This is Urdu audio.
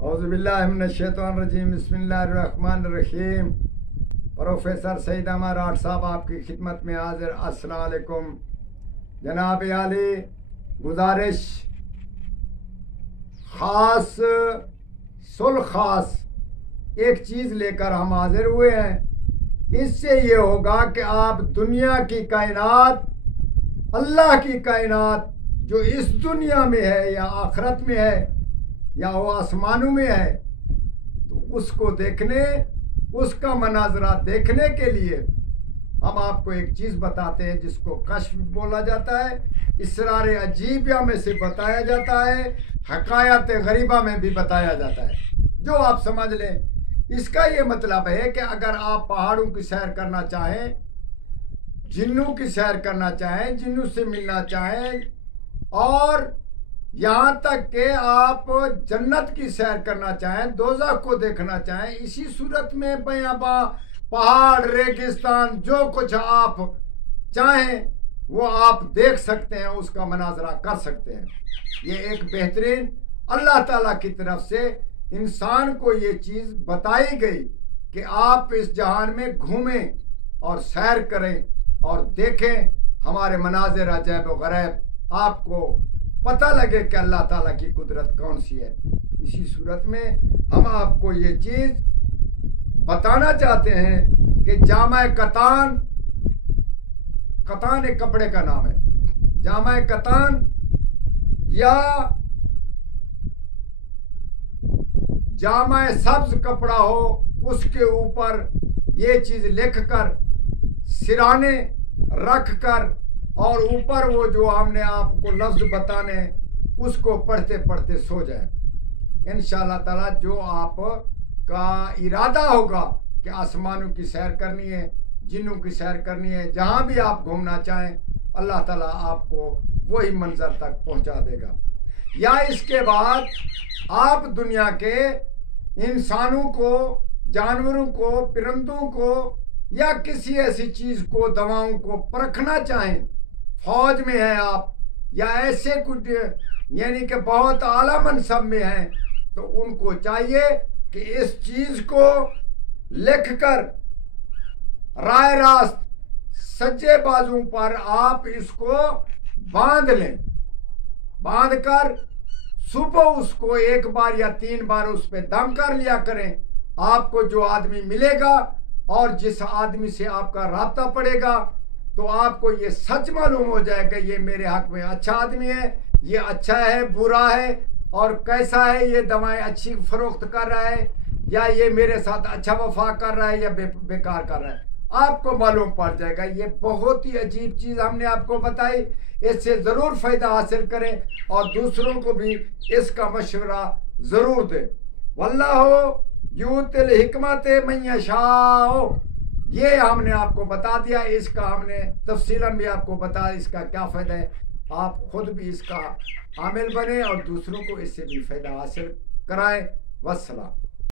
اعوذ باللہ من الشیطان الرجیم، بسم اللہ الرحمن الرحیم۔ پروفیسر سعید احمد راٹھ صاحب آپ کی خدمت میں حاضر۔ السلام علیکم جناب عالی، گزارش خاص خاص ایک چیز لے کر ہم حاضر ہوئے ہیں۔ اس سے یہ ہوگا کہ آپ دنیا کی کائنات، اللہ کی کائنات جو اس دنیا میں ہے یا آخرت میں ہے یا وہ آسمانوں میں ہے، تو اس کو دیکھنے، اس کا مناظرہ دیکھنے کے لیے ہم آپ کو ایک چیز بتاتے ہیں جس کو کشف بولا جاتا ہے، اسرار عجیبیہ میں سے بتایا جاتا ہے، حکایات غریبہ میں بھی بتایا جاتا ہے۔ جو آپ سمجھ لیں، اس کا یہ مطلب ہے کہ اگر آپ پہاڑوں کی سیر کرنا چاہیں، جنوں کی سیر کرنا چاہیں، جنوں سے ملنا چاہیں، اور یہاں تک کہ آپ جنت کی سیر کرنا چاہیں، دوزخ کو دیکھنا چاہیں، اسی صورت میں بیاباں، پہاڑ، ریگستان، جو کچھ آپ چاہیں وہ آپ دیکھ سکتے ہیں، اس کا مناظرہ کر سکتے ہیں۔ یہ ایک بہترین اللہ تعالیٰ کی طرف سے انسان کو یہ چیز بتائی گئی کہ آپ اس جہان میں گھومیں اور سیر کریں اور دیکھیں ہمارے مناظر عجائب و غریب، آپ کو پتہ لگے کہ اللہ تعالیٰ کی قدرت کون سی ہے۔ اسی صورت میں ہم آپ کو یہ چیز بتانا چاہتے ہیں کہ جامع قطان، قطان ایک کپڑے کا نام ہے، جامع قطان یا جامع سبز کپڑا ہو، اس کے اوپر یہ چیز لکھ کر، سرانے رکھ کر، اور اوپر وہ جو ہم نے آپ کو لفظ بتانے اس کو پڑھتے پڑھتے سو جائیں۔ انشاءاللہ تعالیٰ جو آپ کا ارادہ ہوگا کہ آسمانوں کی سیر کرنی ہے، جنوں کی سیر کرنی ہے، جہاں بھی آپ گھومنا چاہیں، اللہ تعالیٰ آپ کو وہی منظر تک پہنچا دے گا۔ یا اس کے بعد آپ دنیا کے انسانوں کو، جانوروں کو، پرندوں کو یا کسی ایسی چیز کو، دواؤں کو پرکھنا چاہیں، فوج میں ہیں آپ یا ایسے کچھ یعنی کہ بہت اعلیٰ منصب میں ہیں، تو ان کو چاہیے کہ اس چیز کو لکھ کر راہ راست سجے بازوں پر آپ اس کو باندھ لیں، باندھ کر صبح اس کو ایک بار یا 3 بار اس پہ دم کر لیا کریں۔ آپ کو جو آدمی ملے گا اور جس آدمی سے آپ کا رابطہ پڑے گا، تو آپ کو یہ سچ معلوم ہو جائے گا یہ میرے حق میں اچھا آدمی ہے، یہ اچھا ہے، برا ہے، اور کیسا ہے، یہ دوائیں اچھی فروخت کر رہا ہے یا یہ میرے ساتھ اچھا وفا کر رہا ہے یا بیکار کر رہا ہے، آپ کو معلوم پڑ جائے گا۔ یہ بہت ہی عجیب چیز ہم نے آپ کو بتائی، اس سے ضرور فائدہ حاصل کریں اور دوسروں کو بھی اس کا مشورہ ضرور دیں۔ واللہ یؤتی الحکمت من یشاء، یہ ہم نے آپ کو بتا دیا، اس کا ہم نے تفصیلاً بھی آپ کو بتا اس کا کیا فائدہ ہے۔ آپ خود بھی اس کا عامل بنیں اور دوسروں کو اس سے بھی فائدہ حاصل کرائیں۔ والسلام۔